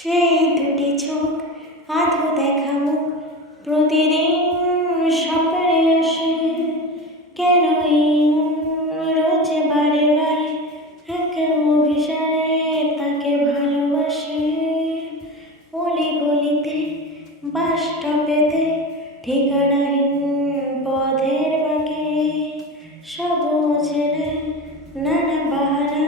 সেই দুটি চোখ আধো দেখা মুখ। প্রতিদিন স্বপ্নে আসে, কেন এই বারে বারে এক অভিসারে তাকে ভালোবাসে? অলি গলিতে বাস স্টপেতে ঠিকানাহীন পথের বাঁকে সব অচেনা নানা বাহানায়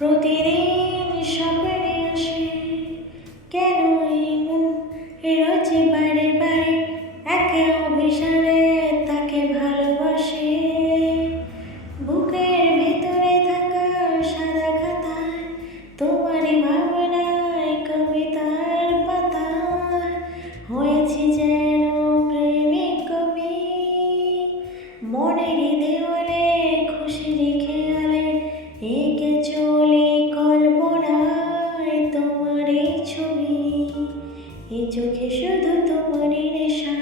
প্রতিদিন স্বপ্নে আসে, কেন এই মন রোজ বারে বারে একে অভিসারে তাকে ভালোবাসে? বুকের ভেতরে থাকা সাদা খাতায় তোমারই ভাবনায় কবিতার পাতায় হয়েছি যেন প্রেমিক কবি। মনেরই দেওয়ালে চোখে শুধু তোমারই নেশা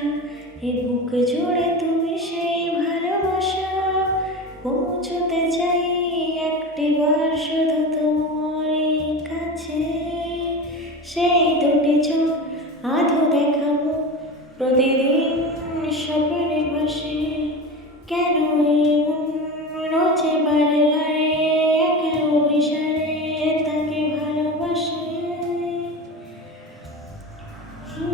এ বুক জুড়ে তুমি সেই ভালোবাসা। পৌঁছতে চাই একটি বার শুধু তোমার কাছে। সেই দুটি চোখ আধো দেখাবো, প্রতিদিন সকলে বসে